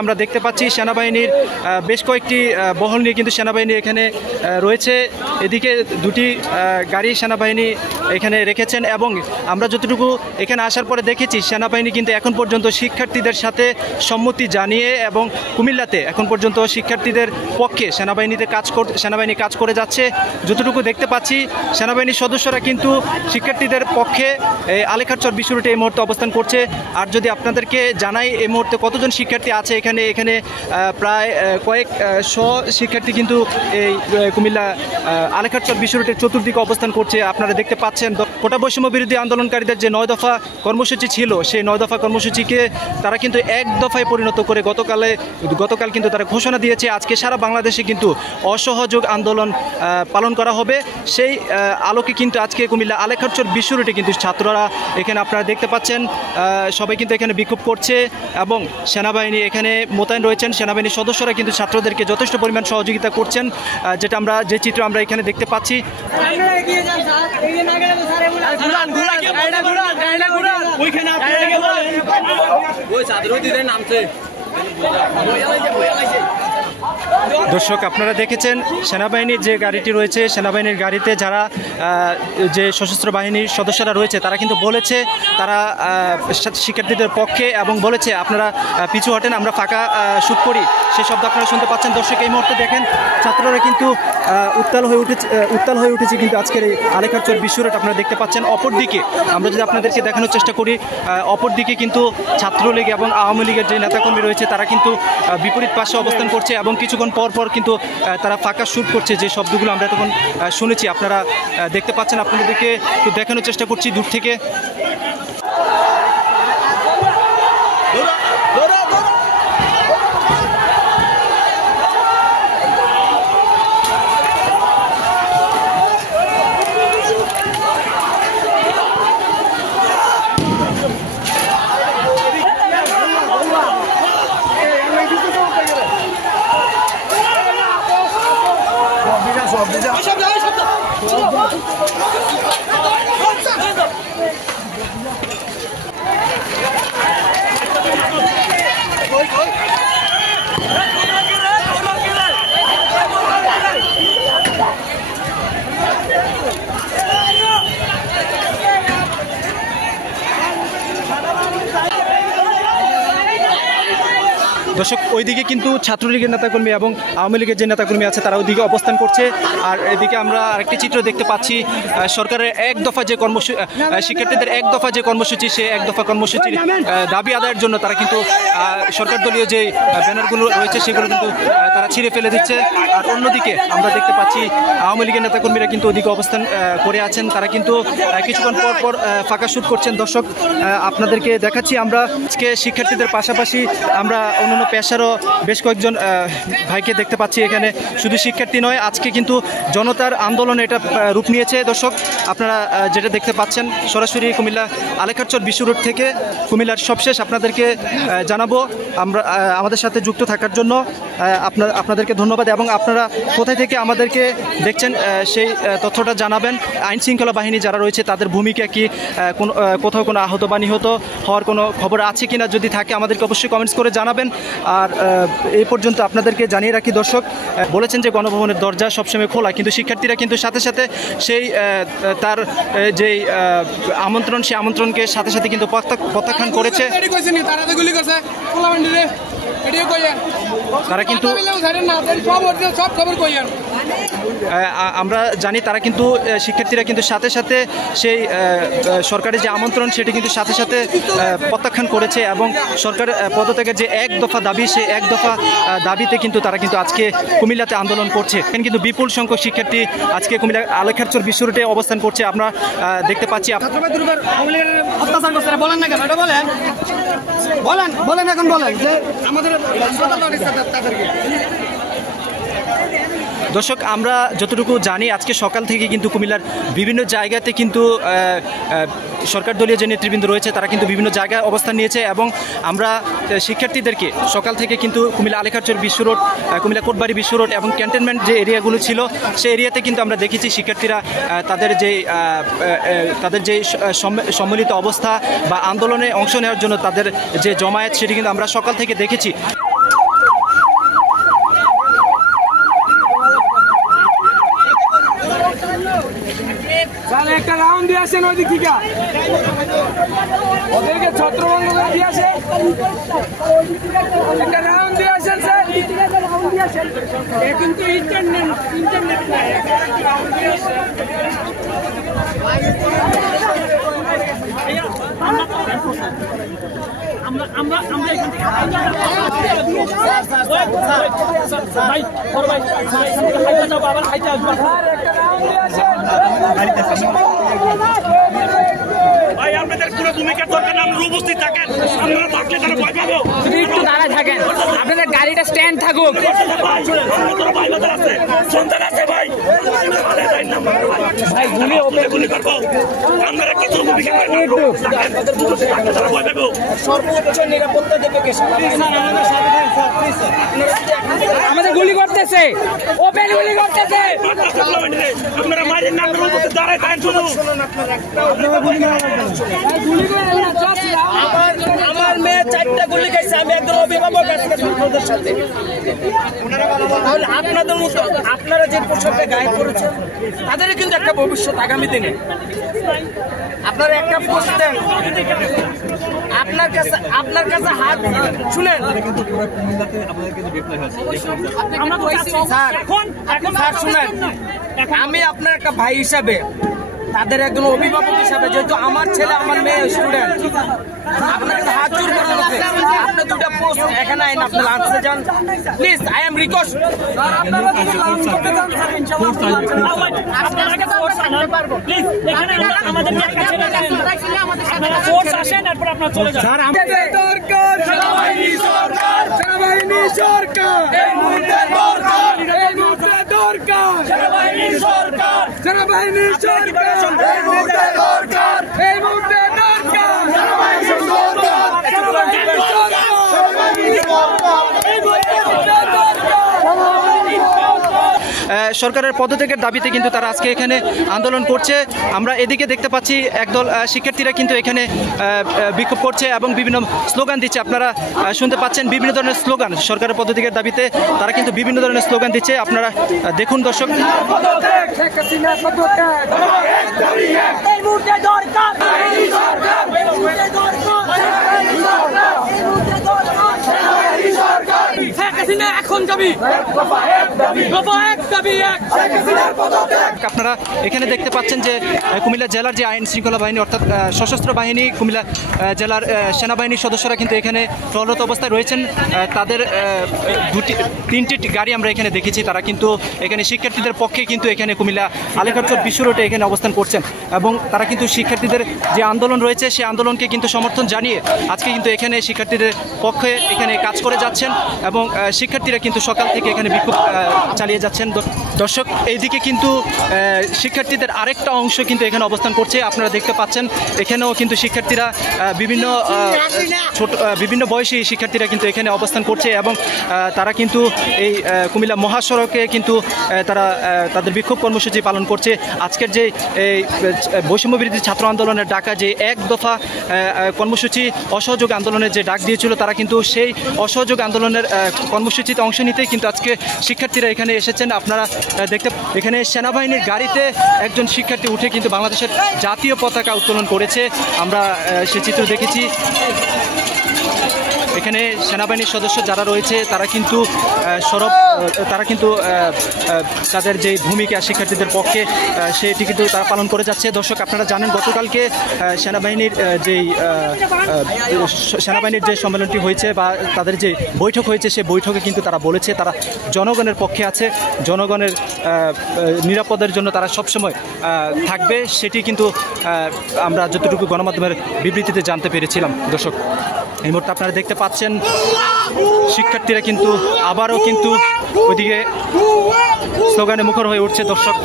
আমরা দেখতে পাচ্ছি সেনাবাহিনীর বেশ কয়েকটি বহল নিয়ে কিন্তু সেনাবাহিনী এখানে রয়েছে। এদিকে দুটি গাড়ি সেনাবাহিনী এখানে রেখেছেন এবং আমরা যতটুকু এখানে আসার পরে দেখেছি সেনাবাহিনী কিন্তু এখন পর্যন্ত শিক্ষার্থীদের সাথে সম্মতি জানিয়ে এবং কুমিল্লাতে এখন পর্যন্ত শিক্ষার্থীদের পক্ষে সেনাবাহিনী কাজ করে যাচ্ছে। যতটুকু দেখতে পাচ্ছি সেনাবাহিনীর সদস্যরা কিন্তু শিক্ষার্থীদের পক্ষে আলেখারচর বিশ্ব রোডে এই মুহূর্তে অবস্থান করছে। আর যদি আপনাদেরকে জানাই এই মুহূর্তে কতজন শিক্ষার্থী আছে এখানে প্রায় কয়েকশো শিক্ষার্থী কিন্তু এই কুমিল্লা আলেখারচর বিশ্ব রোডের চতুর্দিকে অবস্থান করছে। আপনারা দেখতে পাচ্ছেন কোটা বৈষম্য বিরোধী আন্দোলনকারীদের যে 9 দফা কর্মসূচি ছিল সেই 9 দফা কর্মসূচিকে তারা কিন্তু 1 দফায় পরিণত করে গতকাল কিন্তু তারা ঘোষণা দিয়েছে আজকে সারা বাংলাদেশে কিন্তু অসহযোগ আন্দোলন পালন করা হবে। সেই আলোকে কিন্তু আজকে কুমিল্লা আলেখারচর বিশ্ব রোডে কিন্তু ছাত্ররা এখানে আপনারা দেখতে পাচ্ছেন সবাই কিন্তু এখানে বিক্ষোভ করছে এবং সেনাবাহিনী এখানে মোতায়েন রয়েছেন। সেনাবাহিনীর সদস্যরা কিন্তু ছাত্রদেরকে যথেষ্ট পরিমাণ সহযোগিতা করছেন, যে চিত্র আমরা এখানে দেখতে পাচ্ছি। দর্শক আপনারা দেখেছেন সেনাবাহিনীর যে গাড়িটি রয়েছে, সেনাবাহিনীর গাড়িতে যারা যে সশস্ত্র বাহিনীর সদস্যরা রয়েছে তারা কিন্তু বলেছে তারা শিক্ষার্থীদের পক্ষে এবং বলেছে আপনারা পিছু হটেন, আমরা ফাঁকা শুট করি, সেই শব্দ আপনারা শুনতে পাচ্ছেন। দর্শক এই মুহূর্তে দেখেন ছাত্ররা কিন্তু উত্তাল হয়ে উঠেছে কিন্তু আজকের এই আলেখারচর বিশ্ব রোড আপনারা দেখতে পাচ্ছেন। অপরদিকে আমরা যদি আপনাদেরকে দেখানোর চেষ্টা করি, অপরদিকে কিন্তু ছাত্রলীগ এবং আওয়ামী লীগের যে নেতাকর্মী রয়েছে তারা কিন্তু বিপরীত পাশে অবস্থান করছে এবং কিছুক্ষণ পর কিন্তু তারা ফাঁকা শুট করছে, যে শব্দগুলো আমরা তখন শুনেছি আপনারা দেখতে পাচ্ছেন। আপনাদেরকে একটু দেখানোর চেষ্টা করছি দূর থেকে। দর্শক ওইদিকে কিন্তু ছাত্রলীগের নেতাকর্মী এবং আওয়ামী লীগের যে নেতাকর্মী আছে তারা ওইদিকে অবস্থান করছে। আর এদিকে আমরা আরেকটি চিত্র দেখতে পাচ্ছি সরকারের 1 দফা যে শিক্ষার্থীদের 1 দফা যে কর্মসূচি, সেই 1 দফা কর্মসূচির দাবি আদায়ের জন্য তারা কিন্তু সরকার দলীয় যে ব্যানারগুলো রয়েছে সেগুলো কিন্তু তারা ছিঁড়ে ফেলে দিচ্ছে। আর অন্যদিকে আমরা দেখতে পাচ্ছি আওয়ামী লীগের নেতাকর্মীরা কিন্তু ওদিকে অবস্থান করে আছেন, তারা কিন্তু কিছুক্ষণ পর ফাঁকা শুট করছেন। দর্শক আপনাদেরকে দেখাচ্ছি আমরা আজকে শিক্ষার্থীদের পাশাপাশি আমরা অন্যান্য পেশারও বেশ কয়েকজন ভাইকে দেখতে পাচ্ছি এখানে। শুধু শিক্ষার্থী নয়, আজকে কিন্তু জনতার আন্দোলনে এটা রূপ নিয়েছে। দর্শক আপনারা যেটা দেখতে পাচ্ছেন সরাসরি কুমিল্লা আলেখারচর বিশ্ব রোড থেকে কুমিল্লার সবশেষ আপনাদেরকে জানাবো। আমাদের সাথে যুক্ত থাকার জন্য আপনাদেরকে ধন্যবাদ এবং আপনারা কোথায় থেকে আমাদেরকে দেখছেন সেই তথ্যটা জানাবেন। আইন শৃঙ্খলা বাহিনী যারা রয়েছে তাদের ভূমিকা কি, কোথাও কোনো আহত বা নিহত হওয়ার কোনো খবর আছে কিনা, যদি থাকে আমাদেরকে অবশ্যই কমেন্টস করে জানাবেন। আর এই পর্যন্ত আপনাদেরকে জানিয়ে রাখি দর্শক, বলেছেন যে গণভবনের দরজা সবসময় খোলা, কিন্তু শিক্ষার্থীরা কিন্তু সাথে সাথে সেই তার যেই আমন্ত্রণ, সেই আমন্ত্রণকে সাথে সাথে কিন্তু প্রত্যাখ্যান করেছে। তারা কিন্তু আমরা জানি তারা কিন্তু শিক্ষার্থীরা কিন্তু সাথে সাথে সেই সরকারের যে আমন্ত্রণ সেটি কিন্তু সাথে সাথে প্রত্যাখ্যান করেছে এবং সরকার পদত্যাগের যে 1 দফা দাবি, সেই 1 দফা দাবিতে কিন্তু তারা কিন্তু আজকে কুমিল্লাতে আন্দোলন করছে। এখানে কিন্তু বিপুল সংখ্যক শিক্ষার্থী আজকে কুমিল্লা আলেখারচর বিশ্ব রোডে অবস্থান করছে। আমরা দেখতে পাচ্ছি দর্শক আমরা যতটুকু জানি আজকে সকাল থেকে কিন্তু কুমিল্লার বিভিন্ন জায়গাতে কিন্তু সরকার দলীয় যে নেতৃবৃন্দ রয়েছে তারা কিন্তু বিভিন্ন জায়গায় অবস্থান নিয়েছে এবং আমরা শিক্ষার্থীদেরকে সকাল থেকে কিন্তু কুমিল্লা আলেখারচর বিশ্ব রোড, কুমিল্লা কোটবাড়ি বিশ্ব রোড এবং ক্যান্টনমেন্ট যে এরিয়াগুলো ছিল সেই এরিয়াতে কিন্তু আমরা দেখেছি শিক্ষার্থীরা তাদের যে সম্মিলিত অবস্থা বা আন্দোলনে অংশ নেওয়ার জন্য তাদের যে জমায়েত সেটি কিন্তু আমরা সকাল থেকে দেখেছি। তাহলে একটা রাউন্ড দিয়ে আসেন ওই দিক থেকে, ওদেরকে ছত্রভঙ্গ করে দিয়ে আসেন, একটা রাউন্ড দিয়ে আসেন স্যার। কিন্তু ইন্টারনেট নাই, রাউন্ড দিয়ে আসেন। আমরা এখান থেকে ভাই আপনাদের কোনো ভূমিকার দরকার না, আপনারা উপস্থিত থাকেন, আপনারা থাকলে তারা ভয় পাবো। একটু দাঁড়ায় থাকেন, আপনাদের গাড়িটা স্ট্যান্ড থাকুক। সন্তান আছে ভাই, ভাই গুলি করবো, আপনারা কিছু ভূমিকা ভয় পাবো। সর্বোচ্চ নিরাপত্তা দেবে কে? আমাদের গুলি করতেছে, ওপেন গুলি করতেছে। আপনারা মাঝে নাম দাঁড়ায় থাকেন, শুনুন আমার মেয়ে 4টা গুলি খাইছে, আমি একজন অভিভাবক আপনাদের সাথে। তাহলে আপনাদের মতো আপনারা যে পোশাকটা গায়ে পড়েছেন তাদেরও কিন্তু একটা ভবিষ্যৎ আগামী দিনে। আপনারা একটা পোস্ট দেন, আপনার কাছে হাত শুনেন স্যার, শুনেন আমি আপনার একটা ভাই হিসাবে, তাদের একজন অভিভাবক হিসাবে, যেহেতু আমার ছেলে আমার মেয়ে স্টুডেন্ট, আপনার হাত জোর করে আপনি দুটা পোস্ট এখানে আইন, আপনি লাঞ্চে যান প্লিজ, আই এম রিকোয়েস্ট। সরকারের পদত্যাগের দাবিতে কিন্তু তারা আজকে এখানে আন্দোলন করছে। আমরা এদিকে দেখতে পাচ্ছি একদল শিক্ষার্থীরা কিন্তু এখানে বিক্ষোভ করছে এবং বিভিন্ন স্লোগান দিচ্ছে। আপনারা শুনতে পাচ্ছেন বিভিন্ন ধরনের স্লোগান, সরকারের পদত্যাগের দাবিতে তারা কিন্তু বিভিন্ন ধরনের স্লোগান দিচ্ছে। আপনারা দেখুন দর্শক। আপনারা এখানে দেখতে পাচ্ছেন যে কুমিল্লা জেলার যে আইন শৃঙ্খলা বাহিনী অর্থাৎ সশস্ত্র বাহিনী, কুমিল্লা জেলার সেনাবাহিনীর সদস্যরা কিন্তু এখানে টহলরত অবস্থায় রয়েছেন। তাদের 3টি গাড়ি আমরা এখানে দেখেছি। তারা কিন্তু এখানে শিক্ষার্থীদের পক্ষে কিন্তু এখানে কুমিল্লা আলেখারচর বিশ্ব রোডে এখানে অবস্থান করছেন এবং তারা কিন্তু শিক্ষার্থীদের যে আন্দোলন রয়েছে সেই আন্দোলনকে কিন্তু সমর্থন জানিয়ে আজকে কিন্তু এখানে শিক্ষার্থীদের পক্ষে এখানে কাজ করে যাচ্ছেন এবং শিক্ষার্থীরা কিন্তু সকাল থেকে এখানে বিক্ষোভ চালিয়ে যাচ্ছেন। দর্শক, এইদিকে কিন্তু শিক্ষার্থীদের আরেকটা অংশ কিন্তু এখানে অবস্থান করছে। আপনারা দেখতে পাচ্ছেন এখানেও কিন্তু শিক্ষার্থীরা বিভিন্ন বয়সী শিক্ষার্থীরা কিন্তু এখানে অবস্থান করছে এবং তারা কিন্তু এই কুমিল্লা মহাসড়কে কিন্তু তারা তাদের বিক্ষোভ কর্মসূচি পালন করছে। আজকের যে এই বৈষম্যবিরোধী ছাত্র আন্দোলনের ডাকা যে 1 দফা কর্মসূচি, অসহযোগ আন্দোলনের যে ডাক দিয়েছিল, তারা কিন্তু সেই অসহযোগ আন্দোলনের কর্মসূচিতে অংশ নিতেই কিন্তু আজকে শিক্ষার্থীরা এখানে এসেছেন। আপনারা দেখতে এখানে সেনাবাহিনীর গাড়িতে একজন শিক্ষার্থী উঠে কিন্তু বাংলাদেশের জাতীয় পতাকা উত্তোলন করেছে। আমরা সে চিত্র দেখেছি। এখানে সেনাবাহিনীর সদস্য যারা রয়েছে তারা কিন্তু তাদের যে ভূমিকা শিক্ষার্থীদের পক্ষে সেটি কিন্তু তারা পালন করে যাচ্ছে। দর্শক, আপনারা জানেন গতকালকে সেনাবাহিনীর যে সম্মেলনটি হয়েছে বা তাদের যে বৈঠক হয়েছে, সে বৈঠকে কিন্তু তারা বলেছে তারা জনগণের পক্ষে আছে, জনগণের নিরাপদের জন্য তারা সবসময় থাকবে। সেটি কিন্তু আমরা যতটুকু গণমাধ্যমের বিবৃতিতে জানতে পেরেছিলাম। দর্শক, এই মুহূর্তে আপনারা দেখতে পাচ্ছেন শিক্ষার্থীরা কিন্তু আবারও কিন্তু ওইদিকে স্লোগানে মুখর হয়ে উঠছে। দর্শক,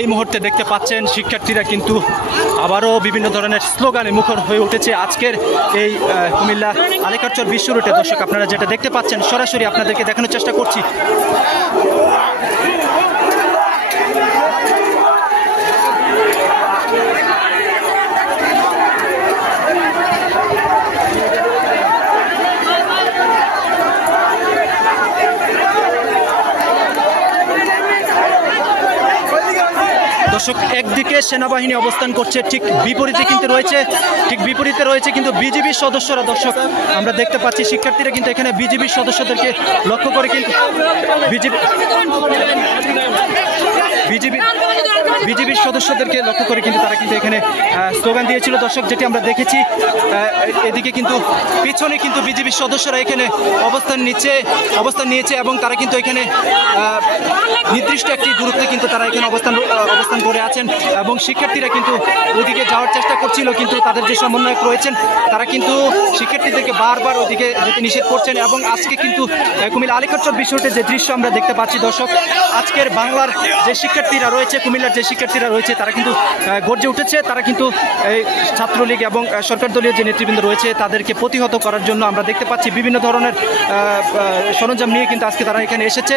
এই মুহূর্তে দেখতে পাচ্ছেন শিক্ষার্থীরা কিন্তু আবারও বিভিন্ন ধরনের স্লোগানে মুখর হয়ে উঠেছে আজকের এই কুমিল্লা আলেখারচর বিশ্ব রোডে। দর্শক, আপনারা যেটা দেখতে পাচ্ছেন সরাসরি আপনাদেরকে দেখানোর চেষ্টা করছি। দর্শক একদিকে সেনাবাহিনী অবস্থান করছে, ঠিক বিপরীতে রয়েছে কিন্তু বিজিবির সদস্যরা। দর্শক আমরা দেখতে পাচ্ছি শিক্ষার্থীরা কিন্তু এখানে বিজিবির সদস্যদেরকে লক্ষ্য করে কিন্তু বিজিবির সদস্যদেরকে লক্ষ্য করে কিন্তু তারা কিন্তু এখানে স্লোগান দিয়েছিল। দর্শক যেটি আমরা দেখেছি, এদিকে কিন্তু পিছনে কিন্তু বিজিবির সদস্যরা এখানে অবস্থান নিয়েছে এবং তারা কিন্তু এখানে নির্দিষ্ট একটি দূরত্বে কিন্তু তারা এখানে অবস্থান করে আছেন এবং শিক্ষার্থীরা কিন্তু ওইদিকে যাওয়ার চেষ্টা করছিল, কিন্তু তাদের যে সমন্বয়ক রয়েছেন তারা কিন্তু শিক্ষার্থীদেরকে বারবার ওইদিকে যেতে নিষেধ করছেন। এবং আজকে কিন্তু কুমিল্লা আলীকর চর বিশ্ববিদ্যালয়ের যে দৃশ্য আমরা দেখতে পাচ্ছি দর্শক, আজকের বাংলার যে শিক্ষার্থীরা রয়েছে, কুমিল্লার যে শিক্ষার্থীরা রয়েছে তারা কিন্তু গর্জে উঠেছে। তারা কিন্তু ছাত্রলীগ এবং সরকার দলীয় যে নেতৃবৃন্দ রয়েছে তাদেরকে প্রতিহত করার জন্য আমরা দেখতে পাচ্ছি বিভিন্ন ধরনের সরঞ্জাম নিয়ে কিন্তু আজকে তারা এখানে এসেছে।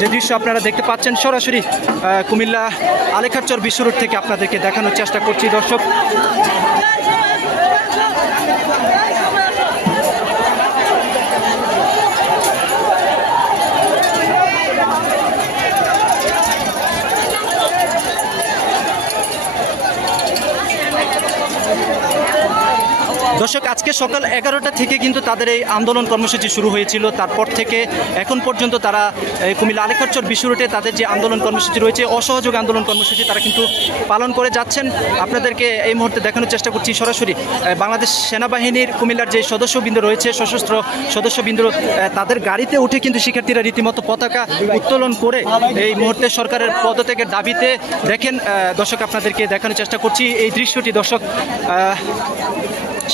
যে দৃশ্য আপনারা দেখতে পাচ্ছেন সরাসরি কুমিল্লা আলীকর চর বিশ্ব রোড থেকে আপনাদেরকে দেখানোর চেষ্টা করছি দর্শক। দর্শক আজকে সকাল 11টা থেকে কিন্তু তাদের এই আন্দোলন কর্মসূচি শুরু হয়েছিল। তারপর থেকে এখন পর্যন্ত তারা কুমিল্লা আলীকর চর বিশ্ব রোডে তাদের যে আন্দোলন কর্মসূচি রয়েছে, অসহযোগ আন্দোলন কর্মসূচি, তারা কিন্তু পালন করে যাচ্ছেন। আপনাদেরকে এই মুহূর্তে দেখানোর চেষ্টা করছি সরাসরি বাংলাদেশ সেনাবাহিনীর কুমিল্লার যে সদস্যবৃন্দ রয়েছে, সশস্ত্র সদস্যবৃন্দ, তাদের গাড়িতে উঠে কিন্তু শিক্ষার্থীরা রীতিমতো পতাকা উত্তোলন করে এই মুহূর্তে সরকারের পদত্যাগের দাবিতে দেখেন দর্শক আপনাদেরকে দেখানোর চেষ্টা করছি এই দৃশ্যটি। দর্শক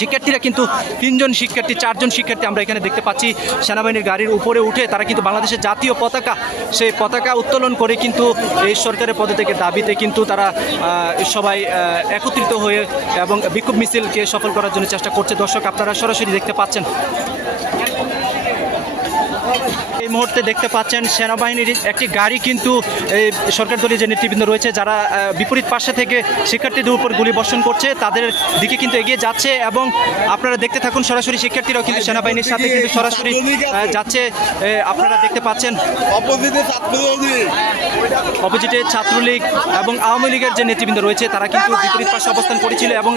শিক্ষার্থীরা কিন্তু 3জন শিক্ষার্থী 4জন শিক্ষার্থী আমরা এখানে দেখতে পাচ্ছি সেনাবাহিনীর গাড়ির উপরে উঠে তারা কিন্তু বাংলাদেশের জাতীয় পতাকা, সেই পতাকা উত্তোলন করে কিন্তু এই সরকারের পদত্যাগের দাবিতে কিন্তু তারা সবাই একত্রিত হয়ে এবং বিক্ষোভ মিছিলকে সফল করার জন্য চেষ্টা করছে। দর্শক আপনারা সরাসরি দেখতে পাচ্ছেন এই মুহূর্তে দেখতে পাচ্ছেন সেনাবাহিনীর একটি গাড়ি কিন্তু এই সরকার দলীয় যে নেতৃবৃন্দ রয়েছে যারা বিপরীত পাশে থেকে শিক্ষার্থীদের উপর গুলি বর্ষণ করছে তাদের দিকে কিন্তু এগিয়ে যাচ্ছে এবং আপনারা দেখতে থাকুন সরাসরি শিক্ষার্থীরাও কিন্তু সেনাবাহিনীর সাথে কিন্তু সরাসরি যাচ্ছে। আপনারা দেখতে পাচ্ছেন অপোজিটে ছাত্রলীগ এবং আওয়ামী লীগের যে নেতৃবৃন্দ রয়েছে তারা কিন্তু বিপরীত পাশে অবস্থান করেছিল এবং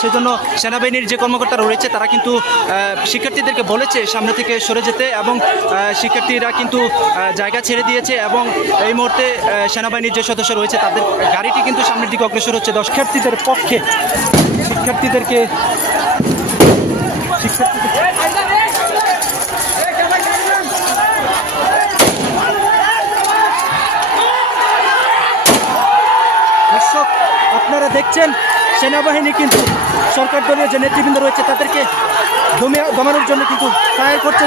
সেজন্য সেনাবাহিনীর যে কর্মকর্তারা রয়েছে তারা কিন্তু শিক্ষার্থীদেরকে বলেছে সামনে থেকে সরে যেতে এবং শিক্ষার্থীরা কিন্তু জায়গা ছেড়ে দিয়েছে এবং এই মুহূর্তে সেনাবাহিনীর যে সদস্য রয়েছে তাদের গাড়িটি কিন্তু সামনের দিকে অগ্রসর হচ্ছে। শিক্ষার্থীদের পক্ষে শিক্ষার্থীদেরকে দর্শক আপনারা দেখছেন সেনাবাহিনী কিন্তু সরকার দলীয় যে নেতৃবৃন্দ রয়েছে তাদেরকে দমানোর জন্য কিন্তু ফায়ার করছে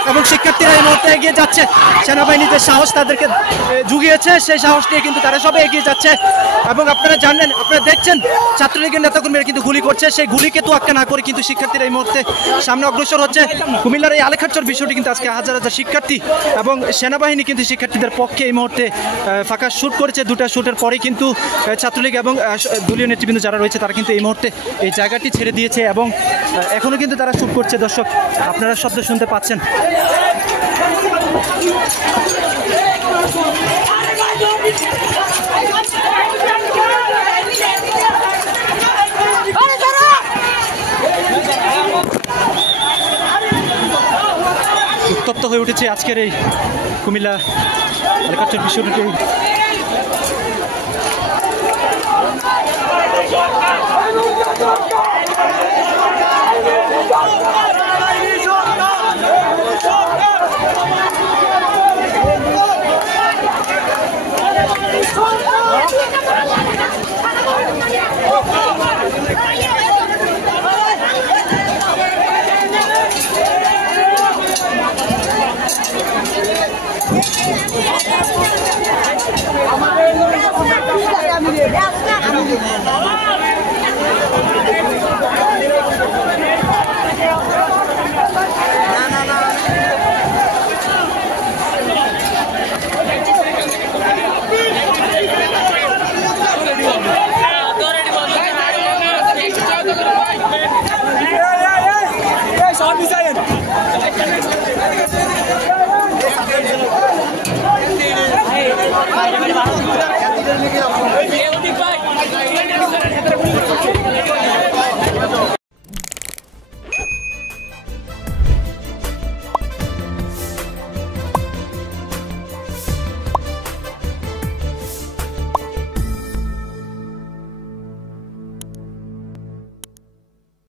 এবং শিক্ষার্থীরা এই মুহূর্তে এগিয়ে যাচ্ছে। সেনাবাহিনী যে সাহস তাদেরকে জুগিয়েছে সেই সাহস নিয়ে কিন্তু তারা সবাই এগিয়ে যাচ্ছে এবং আপনারা জানেন, আপনারা দেখছেন ছাত্রলীগের নেতাকর্মীরা কিন্তু গুলি করছে, সেই গুলিকে তোয়াক্কা না করে কিন্তু শিক্ষার্থীরা এই মুহূর্তে সামনে অগ্রসর হচ্ছে। কুমিল্লার এই আলীকর চর বিষয়টি কিন্তু আজকে হাজার হাজার শিক্ষার্থী এবং সেনাবাহিনী কিন্তু শিক্ষার্থীদের পক্ষে এই মুহূর্তে ফাঁকা শুট করেছে। দুটা শুটের পরে কিন্তু ছাত্রলীগ এবং দলীয় নেতৃবৃন্দ যারা রয়েছে তারা কিন্তু এই মুহূর্তে এই জায়গাটি ছেড়ে দিয়েছে এবং এখনও কিন্তু তারা শুট করছে। দর্শক আপনারা শব্দ শুনতে পাচ্ছেন। উত্তপ্ত হয়ে উঠেছে আজকের এই কুমিল্লা আলীকর চর বিশ্ব রোডে। Let's go!